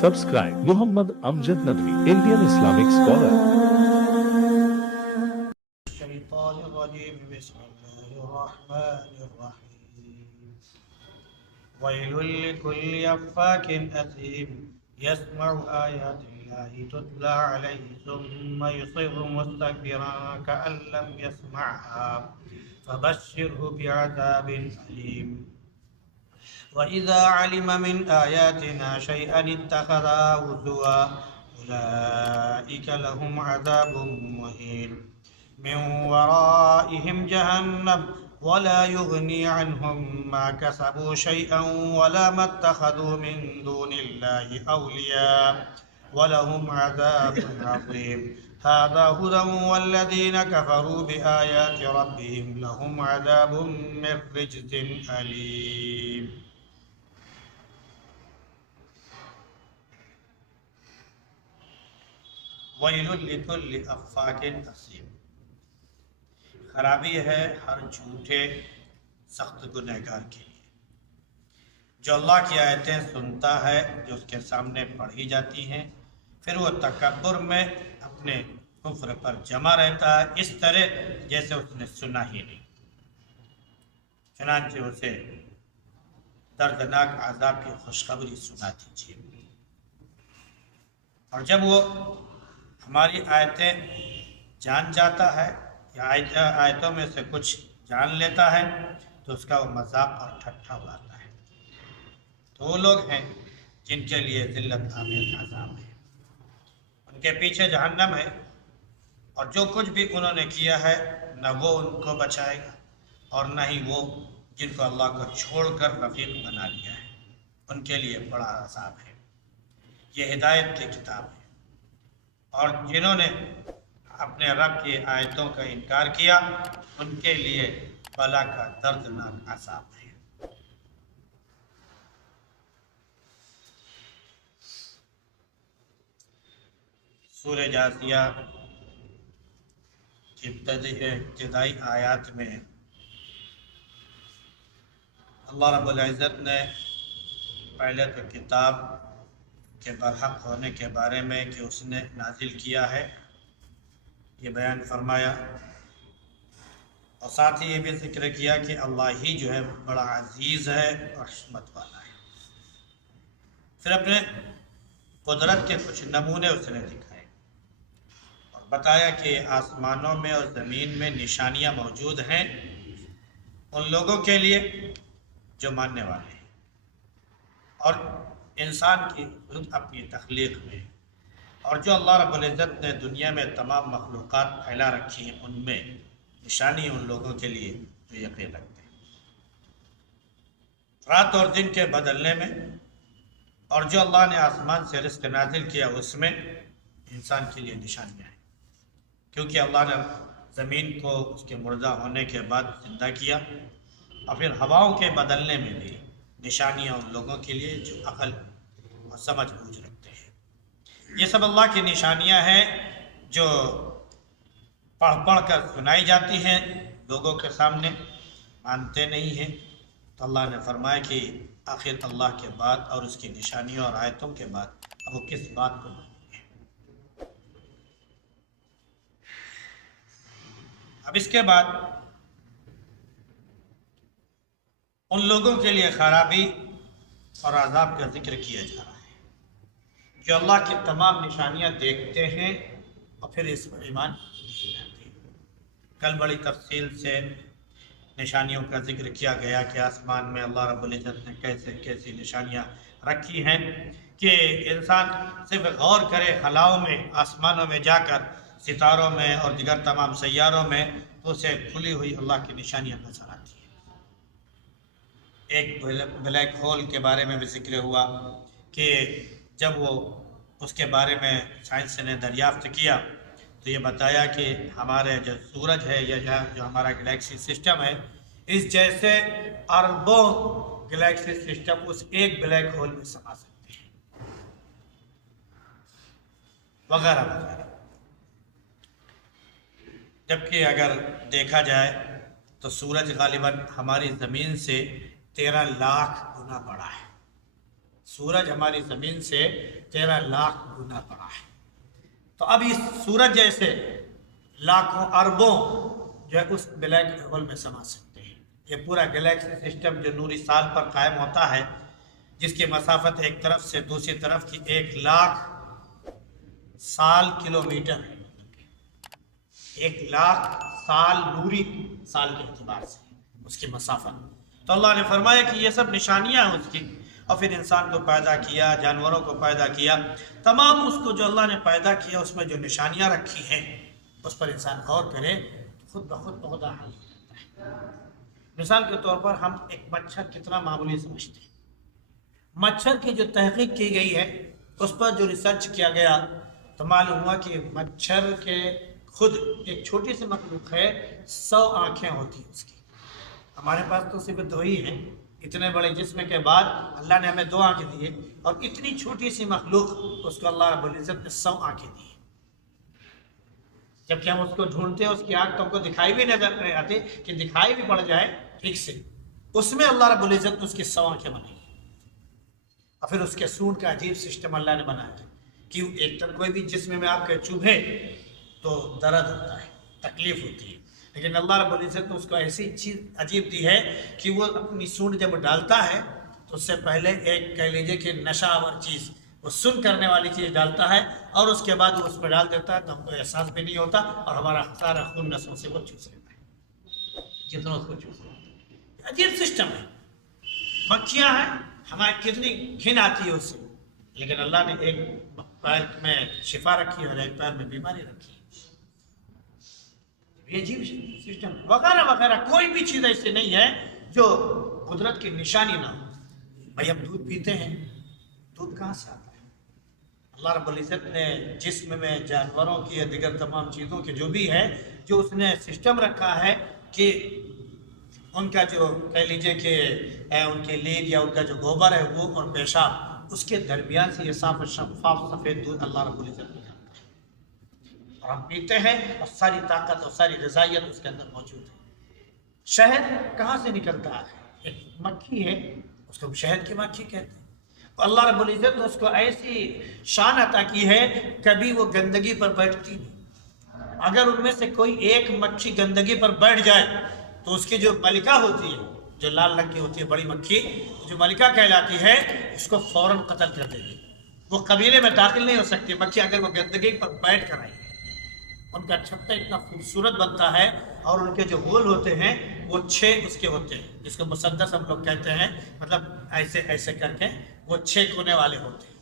Subscribe Muhammad Amjad Nadwi, Indian Islamic scholar. الشيطان الرجيم بسم الله الرحمن الرحيم ويل لكل أفاك أثيم يسمع آيات الله تتلى عليه ثم يصر مستكبرا كأن لم يسمعها فبشره بعذاب أليم وإذا علم من آياتنا شيئا اتخذها هزوا أولئك لهم عذاب مهين من ورائهم جهنم ولا يغني عنهم ما كسبوا شيئا ولا ما اتخذوا من دون الله أولياء ولهم عذاب عظيم هذا هدى والذين كفروا بآيات ربهم لهم عذاب من رجز أليم. وَيْلٌ لِكُلِّ أَفَّاكٍ أَثِيمٍ، خرابی ہے ہر جھوٹے سخت گنہگار کے لیے جو اللہ کی آیتیں سنتا ہے جو اس کے سامنے پڑھی جاتی ہیں، پھر وہ تکبر میں اپنے کفر پر جمع رہتا ہے اس طرح جیسے اس نے سنا ہی نہیں، چنانچہ اسے دردناک عذاب کی خوشخبری سنا دیجیے۔ اور جب وہ ہماری آیتیں جان جاتا ہے یا آیتوں میں سے کچھ جان لیتا ہے تو اس کا وہ مذاق اور ٹھٹھا اڑاتا ہے، تو وہ لوگ ہیں جن کے لیے ذلت آمیز عذاب ہے، ان کے پیچھے جہنم ہے، اور جو کچھ بھی انہوں نے کیا ہے نہ وہ ان کو بچائے گا اور نہ ہی وہ جن کو اللہ کو چھوڑ کر رفیق بنا لیا ہے ان کے لیے بڑا عذاب ہے۔ یہ ہدایت کی کتاب ہے، اور جنہوں نے اپنے رب کی آیتوں کا انکار کیا ان کے لیے بلا کا دردناک عذاب ہے۔ سورہ جاثیہ کی ابتدائی آیات میں اللہ رب العزت نے پہلے تو کتاب کے برحق ہونے کے بارے میں کہ اس نے نازل کیا ہے یہ بیان فرمایا، اور ساتھ ہی یہ بھی ذکر کیا کہ اللہ ہی جو ہے بڑا عزیز ہے اور حکمت والا ہے۔ پھر اپنے قدرت کے کچھ نمونے اس نے دکھائے اور بتایا کہ آسمانوں میں اور زمین میں نشانیاں موجود ہیں ان لوگوں کے لیے جو ماننے والے ہیں، اور انسان کی خود اپنی تخلیق میں، اور جو اللہ رب العزت نے دنیا میں تمام مخلوقات پھیلا رکھی ہیں ان میں نشانی ان لوگوں کے لیے جو یقین رکھتے ہیں، رات اور دن کے بدلنے میں، اور جو اللہ نے آسمان سے رزق نازل کیا اس میں انسان کے لیے نشانیاں ہیں، کیونکہ اللہ نے زمین کو اس کے مردہ ہونے کے بعد زندہ کیا، اور پھر ہواؤں کے بدلنے میں بھی نشانیاں ان لوگوں کے لیے جو عقل اور سمجھ بوجھ رکھتے ہیں۔ یہ سب اللہ کی نشانیاں ہیں جو پڑھ پڑھ کر سنائی جاتی ہیں لوگوں کے سامنے، مانتے نہیں ہیں، تو اللہ نے فرمایا کہ آخر اللہ کے بعد اور اس کی نشانیوں اور آیتوں کے بعد اب وہ کس بات کو مانیں گے۔ اب اس کے بعد ان لوگوں کے لیے خرابی اور عذاب کا ذکر کیا جا رہا ہے جو اللہ کی تمام نشانیاں دیکھتے ہیں اور پھر اس پر ایمان نہیں لاتے ہیں۔ کل بڑی تفصیل سے نشانیوں کا ذکر کیا گیا کہ آسمان میں اللہ رب العزت نے کیسی نشانیاں رکھی ہیں کہ انسان صرف غور کرے خلاؤں میں، آسمانوں میں جا کر، ستاروں میں اور دیگر تمام سیاروں میں، تو اسے کھلی ہوئی اللہ کی نشانیاں نظر آتی ہیں۔ ایک بلیک ہول کے بارے میں بھی ذکر ہوا کہ جب وہ اس کے بارے میں سائنس نے دریافت کیا تو یہ بتایا کہ ہمارے جو سورج ہے یا جو ہمارا گلیکسی سسٹم ہے اس جیسے اربوں گلیکسی سسٹم اس ایک بلیک ہول میں سما سکتے ہیں، وغیرہ وغیرہ۔ جبکہ اگر دیکھا جائے تو سورج غالباً ہماری زمین سے 13 لاکھ گنا بڑا ہے، سورج ہماری زمین سے 13 لاکھ گنا بڑا ہے۔ تو اب اس سورج جیسے لاکھوں اربوں جو ہے اس بلیک ہول میں سما سکتے ہیں۔ یہ پورا گلیکسی سسٹم جو نوری سال پر قائم ہوتا ہے، جس کی مسافت ایک طرف سے دوسری طرف کی 1 لاکھ سال کلومیٹر ہے، 1 لاکھ سال نوری سال کے اعتبار سے اس کی مسافت۔ تو اللہ نے فرمایا کہ یہ سب نشانیاں ہیں اس کی، اور پھر انسان کو پیدا کیا، جانوروں کو پیدا کیا، تمام اس کو جو اللہ نے پیدا کیا اس میں جو نشانیاں رکھی ہیں اس پر انسان غور کرے، خود بخود بہت حل ہوتا ہے۔ مثال کے طور پر ہم ایک مچھر کتنا معمولی سمجھتے ہیں، مچھر کی جو تحقیق کی گئی ہے اس پر جو ریسرچ کیا گیا تو معلوم ہوا کہ مچھر کے خود ایک چھوٹی سی مخلوق ہے، 100 آنکھیں ہوتی ہیں اس کی۔ ہمارے پاس تو صرف 2 ہی ہیں، اتنے بڑے جسم کے بعد اللہ نے ہمیں 2 آنکھیں دی ہے، اور اتنی چھوٹی سی مخلوق اس کو اللہ رب العزت نے 100 آنکھیں دی ہیں۔ جبکہ ہم اس کو ڈھونڈتے ہیں، اس کی آنکھ تو ہم کو دکھائی بھی نہیں آتی کہ دکھائی بھی پڑ جائے ٹھیک سے، اس میں اللہ رب العزت نے اس کی 100 آنکھیں بنائی، اور پھر اس کے سونڈ کا عجیب سسٹم اللہ نے بنایا ہے کہ ایک طرح کوئی بھی جسم میں آپ کے چبھے تو درد ہوتا ہے، تکلیف ہوتی ہے، لیکن اللہ رب العزت نے اس کو ایسی چیز عجیب دی ہے کہ وہ اپنی سونڈ جب ڈالتا ہے تو اس سے پہلے ایک کہہ لیجیے کہ نشہ آور چیز، وہ سن کرنے والی چیز ڈالتا ہے، اور اس کے بعد وہ اس پہ ڈال دیتا ہے تو ہم کو احساس بھی نہیں ہوتا، اور ہمارا سارا خون نسوں سے وہ چوس لیتا ہے جتنا اس کو چوس لیتا ہے۔ عجیب سسٹم ہے۔ مکھیاں ہیں، ہماری کتنی گھن آتی ہے اس سے، لیکن اللہ نے ایک پیر میں شفا رکھی اور ایک پیر میں بیماری رکھی، یہ عجیب سسٹم وغیرہ وغیرہ۔ کوئی بھی چیز ایسی نہیں ہے جو قدرت کی نشانی نہ ہو۔ بھائی ہم دودھ پیتے ہیں، دودھ کہاں سے آتا ہے؟ اللہ رب العزت نے جسم میں جانوروں کی یا دیگر تمام چیزوں کی جو بھی ہے، جو اس نے سسٹم رکھا ہے کہ ان کا جو کہہ لیجئے کہ ان کی لیگ یا ان کا جو گوبر ہے وہ اور پیشاب، اس کے درمیان سے یہ صاف شفاف سفید دودھ اللہ رب العزت نے رکھا ہے، اور ہم پیتے ہیں، اور ساری طاقت اور ساری غذائیت اس کے اندر موجود ہے۔ شہد کہاں سے نکلتا ہے؟ ایک مکھی ہے، اس کو شہد کی مکھی کہتے ہیں۔ اللہ رب العزت نے اس کو ایسی شان عطا کی ہے، کبھی وہ گندگی پر بیٹھتی نہیں۔ اگر ان میں سے کوئی ایک مکھی گندگی پر بیٹھ جائے تو اس کی جو ملکہ ہوتی ہے، جو لال رنگ کی ہوتی ہے بڑی مکھی، جو ملکہ کہلاتی ہے، اس کو فوراً قتل کر دے گی۔ وہ قبیلے میں داخل نہیں ہو سکتی مکھی اگر وہ گندگی پر بیٹھ کر آئی۔ ان کا چھتا اتنا خوبصورت بنتا ہے، اور ان کے جو ہول ہوتے ہیں وہ 6 اس کے ہوتے ہیں، جس کو مسدس ہم لوگ کہتے ہیں، مطلب ایسے ایسے کر کے وہ 6 کونے والے ہوتے ہیں،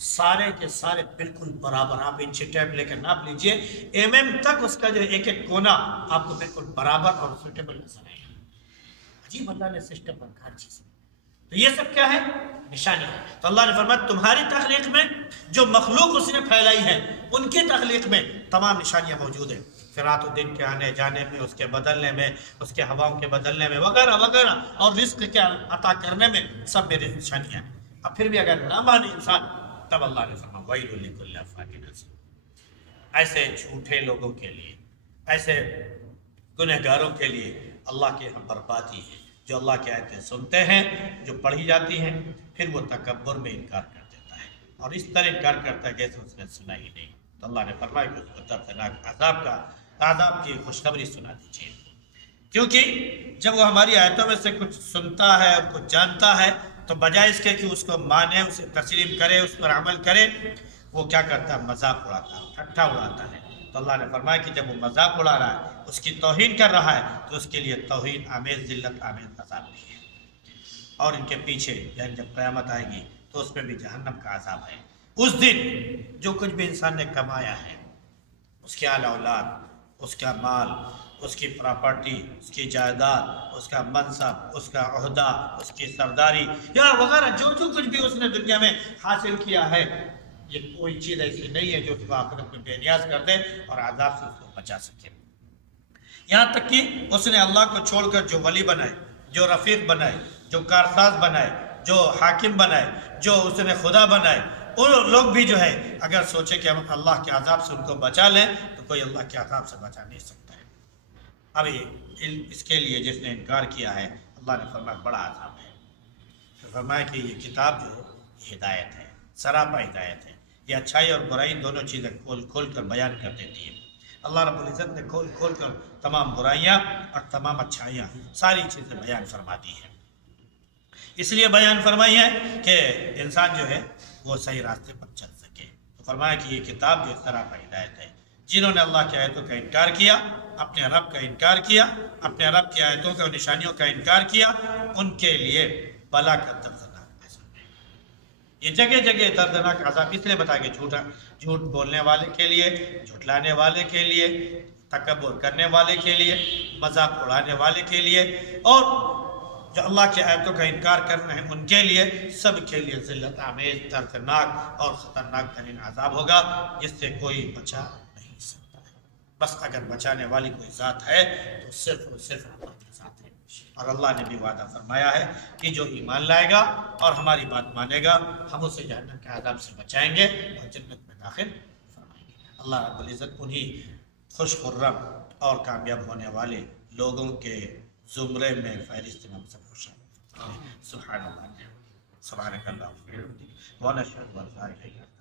سارے کے سارے بالکل برابر۔ آپ انچی ٹیپ لے کر ناپ لیجئے، mm تک اس کا جو ایک ایک کونا آپ کو بالکل برابر اور سوٹیبل نظر آئے گا۔ عجیب اللہ نے سسٹم رکھا ہر چیز میں۔ تو یہ سب کیا ہے؟ نشانی ہے۔ تو اللہ نے فرمایا تمہاری تخلیق میں جو مخلوق اس نے پھیلائی ہے، ان کی تخلیق میں تمام نشانیاں موجود ہیں۔ پھر رات و دن کے آنے جانے میں، اس کے بدلنے میں، اس کے ہواؤں کے بدلنے میں، وغیرہ وغیرہ، اور رزق کے عطا کرنے میں، سب میری نشانیاں ہیں۔ اب پھر بھی اگر نہ مانے انسان، تب اللہ نے فرمایا وَيْلٌ لِكُلِّ أَفَّاكٍ أَثِيمٍ۔ ایسے جھوٹے لوگوں کے لیے، ایسے گنہگاروں کے لیے اللہ کی ہم بربادی ہے، جو اللہ کی آیتیں سنتے ہیں، جو پڑھی جاتی ہیں، پھر وہ تکبر میں انکار کر دیتا ہے، اور اس طرح انکار کرتا ہے جیسے اس نے سنا ہی نہیں۔ تو اللہ نے فرمایا کہ اس کو دردناک عذاب کی خوشخبری سنا دیجیے، کیونکہ جب وہ ہماری آیتوں میں سے کچھ سنتا ہے اور کچھ جانتا ہے تو بجائے اس کے کہ اس کو مانے، اسے تسلیم کرے، اس پر عمل کرے، وہ کیا کرتا ہے؟ مذاق اڑاتا ہے، ٹھٹھا اڑاتا ہے۔ تو اللہ نے فرمایا کہ جب وہ مذاق اڑا رہا ہے، اس کی توہین کر رہا ہے، تو اس کے لیے توہین آمیز، ذلت آمیز عذاب بھی ہے، اور ان کے پیچھے یعنی جب قیامت آئے گی تو اس میں بھی جہنم کا عذاب ہے۔ اس دن جو کچھ بھی انسان نے کمایا ہے، اس کی اعلی اولاد، اس کا مال، اس کی پراپرٹی، اس کی جائیداد، اس کا منصب، اس کا عہدہ، اس کی سرداری یا وغیرہ جو کچھ بھی اس نے دنیا میں حاصل کیا ہے، یہ کوئی چیز ایسی نہیں ہے جو اس کو آخرت میں بے نیاز کر دے اور عذاب سے اس کو بچا سکے۔ یہاں تک کہ اس نے اللہ کو چھوڑ کر جو ولی بنائے، جو رفیق بنائے، جو کارساز بنائے، جو حاکم بنائے، جو اس نے خدا بنائے، ان لوگ بھی جو ہے اگر سوچے کہ ہم اللہ کے عذاب سے ان کو بچا لیں تو کوئی اللہ کے عذاب سے بچا نہیں سکتا ہے۔ اب اس کے لیے جس نے انکار کیا ہے، اللہ نے فرمایا بڑا عذاب ہے۔ فرمایا کہ یہ کتاب جو ہے ہدایت ہے، سراپا ہدایت ہے۔ یہ اچھائی اور برائی دونوں چیزیں کھول کھول کر بیان کر دیتی ہے۔ اللہ رب العزت نے کھول کھول کر تمام برائیاں اور تمام اچھائیاں ساری چیزیں بیان فرما دی ہیں۔ اس لیے بیان فرمائی ہے کہ انسان جو ہے وہ صحیح راستے پر چل سکے۔ تو فرمایا کہ یہ کتاب جو سراپا ہدایت ہے۔ جنہوں نے اللہ کی آیتوں کا انکار کیا، اپنے رب کا انکار کیا، اپنے رب کی آیتوں اور نشانیوں کا انکار کیا، ان کے لیے بلا کا دردناک عذاب ہے۔ یہ جگہ جگہ دردناک عذاب اس لیے بتا کہ جھوٹ بولنے والے کے لیے، جھٹلانے والے کے لیے، تکبر کرنے والے کے لیے، مذاق اڑانے والے کے لیے، اور جو اللہ کی آیتوں کا انکار کر رہے ہیں ان کے لیے، سب کے لیے ذلت آمیز، دردناک اور خطرناک ترین عذاب ہوگا، جس سے کوئی بچا نہیں سکتا ہے۔ بس اگر بچانے والی کوئی ذات ہے تو صرف اور صرف اللہ کی ذات ہے۔ اور اللہ نے بھی وعدہ فرمایا ہے کہ جو ایمان لائے گا اور ہماری بات مانے گا، ہم اسے جہنم کے عذاب سے بچائیں گے اور جنت میں داخل فرمائیں گے۔ اللہ رب العزت انہی خوش خرم اور کامیاب ہونے والے لوگوں کے زمرے میں فہرست میں ہم سب کو شامل فرمائے۔ سبحان اللہ، سبحانک اللہم و بحمدک، ونشہد ان لا الہ الا انت